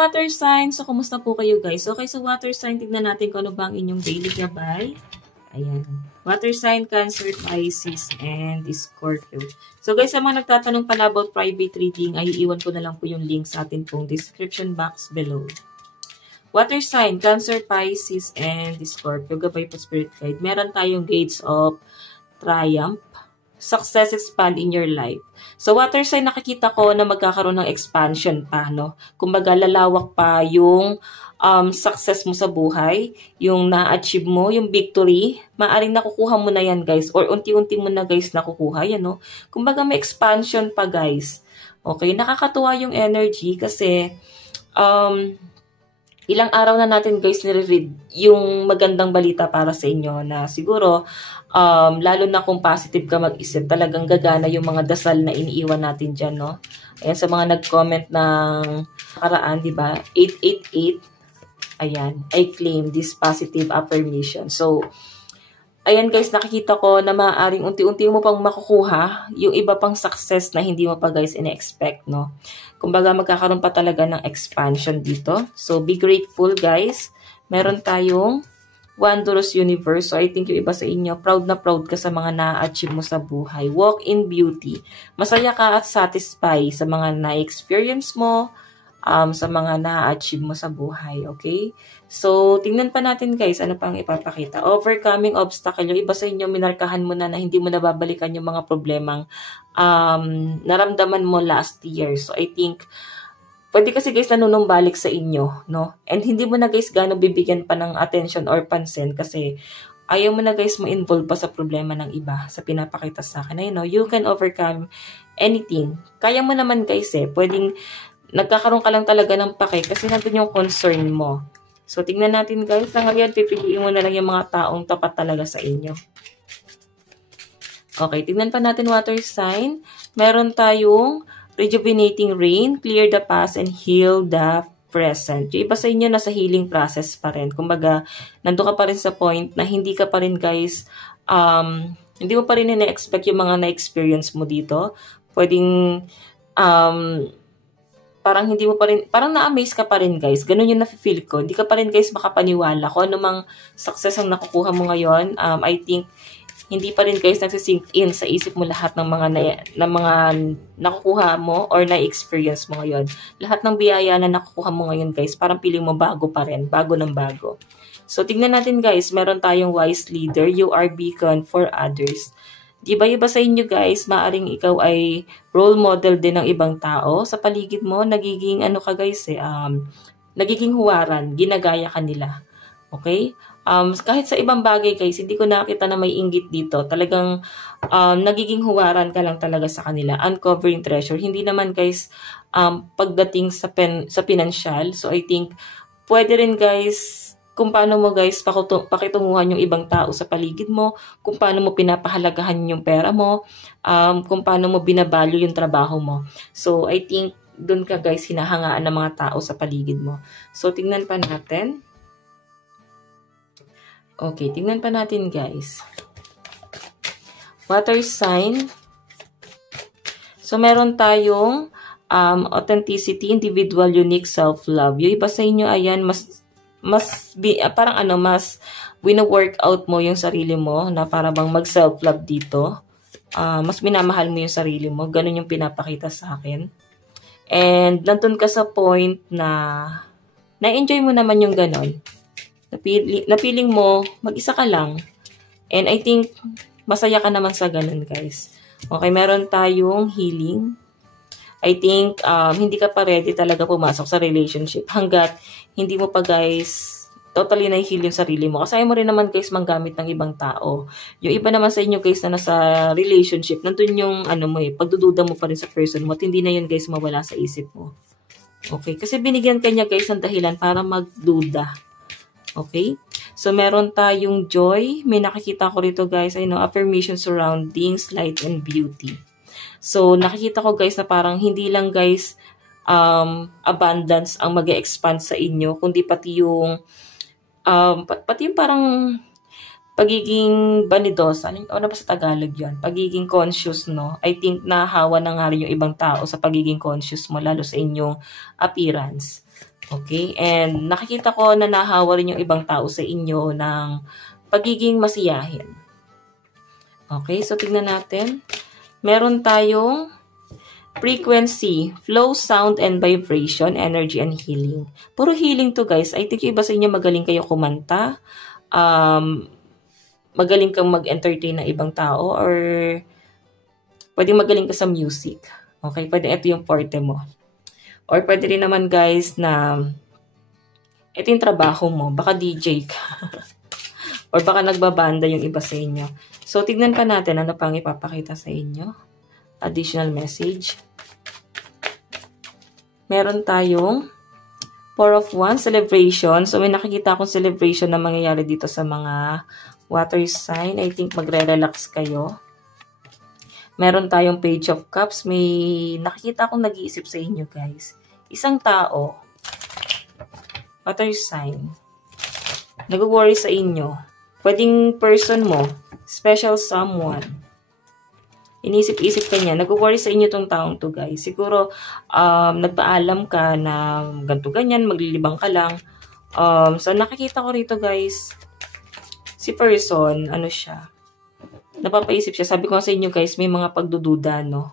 water sign. So, kumusta po kayo guys? Okay, sa water sign, tignan natin kung ano ba ang inyong daily gabay. Ayan. Water sign, Cancer, Pisces, and Scorpio. So guys, sa mga nagtatanong pala about private reading, ay iiwan ko na lang po yung link sa atin pong description box below. Water sign, Cancer, Pisces, and Scorpio. Gabay po Spirit Guide. Meron tayong Gates of Triumph. Success, expand in your life. So, water sign, nakikita ko na magkakaroon ng expansion pa, no? Kumbaga, lalawak pa yung success mo sa buhay, yung na-achieve mo, yung victory, maaring nakukuha mo na yan, guys. Or unti-unti mo na, guys, nakukuha yan, no? Kumbaga, may expansion pa, guys. Okay, nakakatuwa yung energy kasi, ilang araw na natin guys nire-read yung magandang balita para sa inyo na siguro lalo na kung positive ka mag-isip, talagang gagana yung mga dasal na iniiwan natin dyan, no? Ayan, sa mga nag-comment ng karaan, di ba? 888, ayan, I claim this positive affirmation. So, ayan guys, nakikita ko na maaaring unti-unti mo pang makukuha yung iba pang success na hindi mo pa guys ina-expect, no? Kumbaga magkakaroon pa talaga ng expansion dito. So, be grateful guys. Meron tayong Wondrous Universe. So, I think yung iba sa inyo, proud na proud ka sa mga na-achieve mo sa buhay. Walk in beauty. Masaya ka at satisfy sa mga na-experience mo, sa mga na-achieve mo sa buhay, okay? So, tingnan pa natin guys, ano pang ipapakita. Overcoming obstacle. Yung iba sa inyo, minarkahan mo na hindi mo nababalikan yung mga problemang naramdaman mo last year. So, I think, pwede kasi guys nanunumbalik sa inyo, no? And hindi mo na guys gano'ng bibigyan pa ng attention or pansin kasi ayaw mo na guys ma-involve pa sa problema ng iba sa pinapakita sa akin. Ayun, no? You can overcome anything. Kaya mo naman guys pwedeng nagkakaroon ka lang talaga ng pake kasi nandun yung concern mo. So, tingnan natin guys. Sa ngayon, pipiliin mo na lang yung mga taong tapat talaga sa inyo. Okay, tingnan pa natin water sign. Meron tayong rejuvenating rain, clear the past, and heal the present. Yung iba sa inyo nasa healing process pa rin. Kumbaga, nandun ka pa rin sa point na hindi ka pa rin guys, hindi mo pa rin na-expect yung mga na-experience mo dito. Pwedeng, parang hindi mo pa rin, parang na-amaze ka pa rin guys. Ganun yung nafe-feel ko. Hindi ka pa rin guys makapaniwala kung anumang success ang nakukuha mo ngayon. I think, hindi pa rin guys nagsisink in sa isip mo lahat ng mga nakukuha mo or na-experience mo ngayon. Lahat ng biyaya na nakukuha mo ngayon guys, parang piling mo bago pa rin, bago ng bago. So tignan natin guys, meron tayong wise leader, you are beacon for others. Di ba iba sa inyo guys, maaring ikaw ay role model din ng ibang tao sa paligid mo, nagiging ano ka guys nagiging huwaran, ginagaya ka nila. Okay? Kahit sa ibang bagay guys, hindi ko nakita na may inggit dito. Talagang nagiging huwaran ka lang talaga sa kanila. Uncovering treasure. Hindi naman guys pagdating sa pinansyal. So I think pwede rin guys kung paano mo guys pakitunguhan yung ibang tao sa paligid mo, kung paano mo pinapahalagahan yung pera mo, kung paano mo binavalue yung trabaho mo. So I think doon ka guys hinahangaan ng mga tao sa paligid mo. So tingnan pa natin. Okay, tingnan pa natin guys. Water sign. So, meron tayong authenticity, individual, unique, self-love. Yung iba sa inyo, ayan, mas wino-workout mo yung sarili mo na para bang mag-self-love dito. Mas minamahal mo yung sarili mo. Ganun yung pinapakita sa akin. And, nandun ka sa point na na-enjoy mo naman yung ganun. Napiling mo, mag-isa ka lang. And I think, masaya ka naman sa ganun, guys. Okay, meron tayong healing. I think, hindi ka pa ready talaga pumasok sa relationship hanggat hindi mo pa, guys, totally na-heal yung sarili mo. Kasi ayaw mo rin naman, guys, manggamit ng ibang tao. Yung iba naman sa inyo, guys, na nasa relationship, nandun yung, pagdududa mo pa rin sa person mo at hindi na yun, guys, mawala sa isip mo. Okay, kasi binigyan ka niya, guys, ng dahilan para magduda. Okay? So, meron tayong joy. May nakikita ko rito, guys. Affirmation surroundings, light, and beauty. So, nakikita ko, guys, na parang hindi lang, guys, abundance ang mag-expand sa inyo, kundi pati yung parang pagiging banidosa. Ano ba sa Tagalog yan? Pagiging conscious, no? I think nahawa na nga rin yung ibang tao sa pagiging conscious mo, lalo sa inyong appearance. Okay? And nakikita ko na nahawa rin yung ibang tao sa inyo ng pagiging masiyahin. Okay? So, tignan natin. Meron tayong frequency, flow, sound, and vibration, energy, and healing. Puro healing to, guys. I think yung iba sa inyo magaling kayo kumanta. Magaling kang mag-entertain ng ibang tao, or pwedeng magaling ka sa music. Okay? Pwede ito yung forte mo. Or pwede rin naman, guys, na ito yung trabaho mo. Baka DJ ka. Or baka nagbabanda yung iba sa inyo. So, tignan pa natin ano pang ipapakita sa inyo. Additional message. Meron tayong Four of Wands, celebration. So, may nakikita akong celebration na mangyayari dito sa mga water sign. I think magre-relax kayo. Meron tayong Page of Cups. May nakikita akong nag-iisip sa inyo, guys. Isang tao, water sign, nag-worry sa inyo. Pwedeng person mo, special someone. Inisip-isip ka niya, nag-worry sa inyo tong taong to, guys. Siguro, nagpaalam ka na ganito ganyan, maglilibang ka lang. So, nakikita ko rito, guys, si person, ano siya, napapaisip siya. Sabi ko sa inyo, guys, may mga pagdududa, no?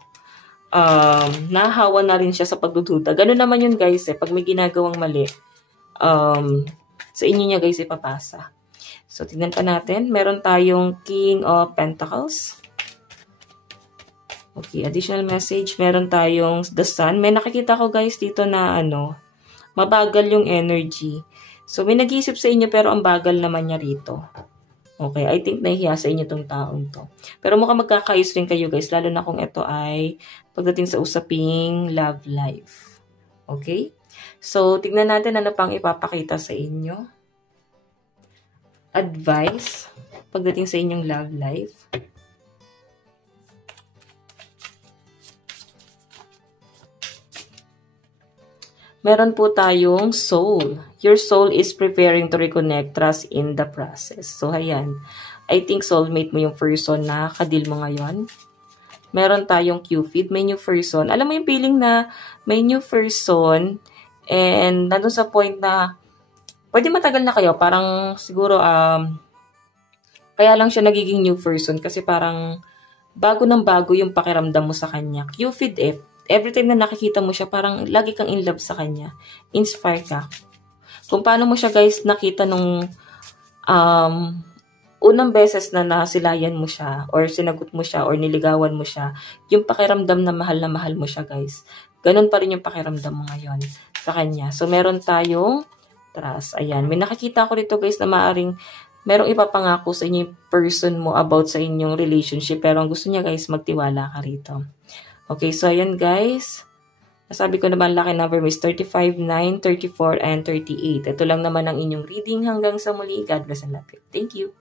Nahawa na rin siya sa pagdududa. Ganun naman yun, guys, pag may ginagawang mali, sa inyo niya, guys, ipapasa. So, tignan pa natin. Meron tayong King of Pentacles. Okay, additional message. Meron tayong The Sun. May nakikita ko, guys, dito na, mabagal yung energy. So, may nag-iisip sa inyo, pero ang bagal naman niya rito. Okay, I think nahihiya sa inyo tong taong to. Pero mukhang magkakayos rin kayo, guys, lalo na kung ito ay pagdating sa usaping love life. Okay? So, tignan natin ano pang ipapakita sa inyo. Advice pagdating sa inyong love life. Meron po tayong soul. Your soul is preparing to reconnect, trust in the process. So, ayan. I think soulmate mo yung person na kadil mo ngayon. Meron tayong Cupid, may new person. Alam mo yung feeling na may new person and nandun sa point na pwede matagal na kayo. Parang siguro, kaya lang siya nagiging new person kasi parang bago ng bago yung pakiramdam mo sa kanya. Cupid, every time na nakikita mo siya, parang lagi kang in love sa kanya. Inspire ka. Kung paano mo siya, guys, nakita nung unang beses na nasilayan mo siya, or sinagot mo siya, or niligawan mo siya, yung pakiramdam na mahal mo siya, guys. Ganun pa rin yung pakiramdam mo ngayon sa kanya. So, meron tayong trust. Ayan. May nakikita ko dito, guys, na maaring merong ipapangako sa inyo yung person mo about sa inyong relationship. Pero ang gusto niya, guys, magtiwala ka rito. Okay, so ayan, guys. Nasabi ko naman, lucky number is 35, 9, 34, and 38. Ito lang naman ang inyong reading. Hanggang sa muli. God bless and love you. Thank you.